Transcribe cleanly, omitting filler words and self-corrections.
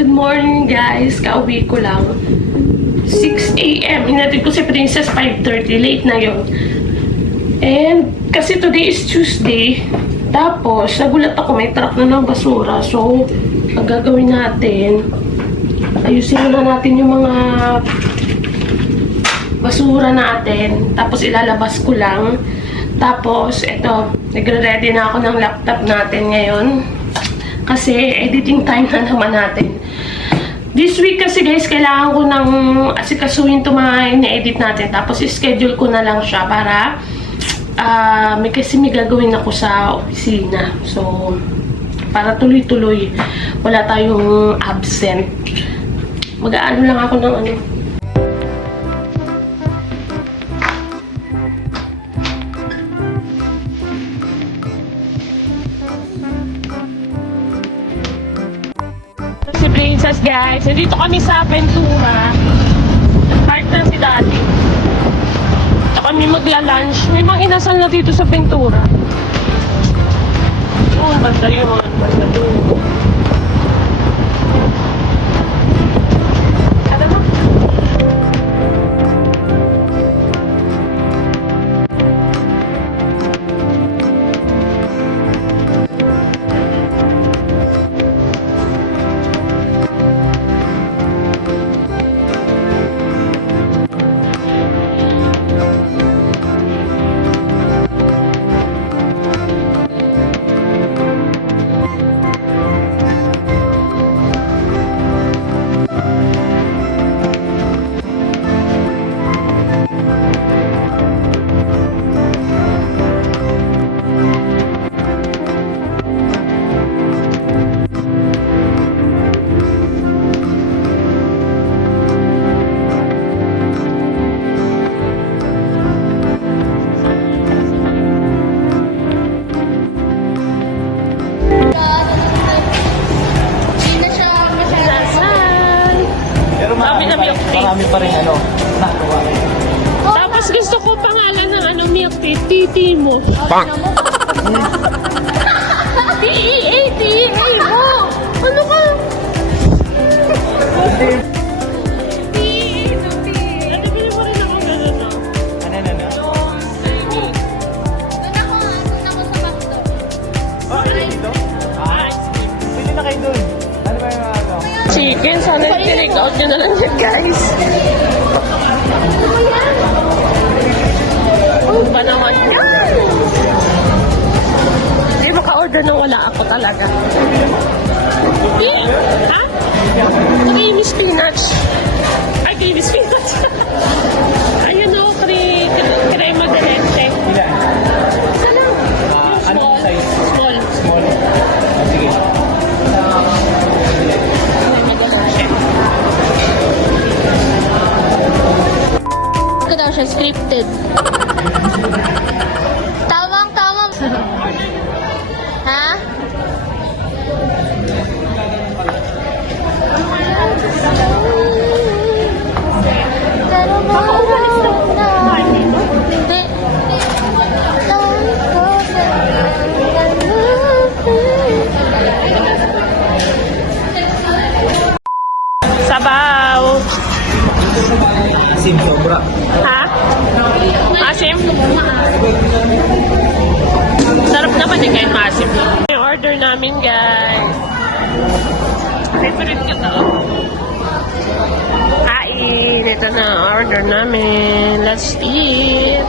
Good morning guys. Kauwi ko lang. 6 a.m. Hinatid ko si Princess 5:30. Late na yun. And kasi today is Tuesday. Tapos nagulat ako, may truck na ng basura. So, ang gagawin natin, ayusin muna natin yung mga basura natin. Tapos ilalabas ko lang. Tapos, eto, nagre-ready na ako ng laptop natin ngayon. Kasi editing time na naman natin. This week kasi guys, kailangan ko nang asikasuhin ito mga ina-edit natin. Tapos schedule ko na lang siya para may gagawin ako sa opisina. So, para tuloy-tuloy. Wala tayong absent. Mag-aano lang ako ng ano. Si Princess guys, dito kami sa Ventura. Park na si Daddy. Dito kami magla-lunch. May mga inasal na dito sa Ventura. Oh, banda yun. Banda yun. Ano na? Marami pa rin ano. Tapos gusto ko pangalan ng ano, milk tea, titi mo. Bang! T-E-A-T-E-A mo! Ano ka? Ano bili mo rin ako gano'n no? Ano? Oh, dito? Pili na kayo dun. Ano ba yung ano? Chicken, sana i-take out nyo na lang yan guys. Ano ba naman yan? Hindi maka-order na wala ako talaga. Ha? Creamy spinach. Ay, creamy spinach. Ayun o, crema de leche. Ilan? Isa lang. Anong size? Small. Small. Oh, sige. Ito daw siya, scripted. Tamang-tama. Ha? Baka umalis na po. Hindi. Sabaw. Asim sobra. Ha? Asim? Sarap naman din kahit maasim. Yung order namin, guys. Favorite ko to. Kain. Ito na order namin. Let's eat.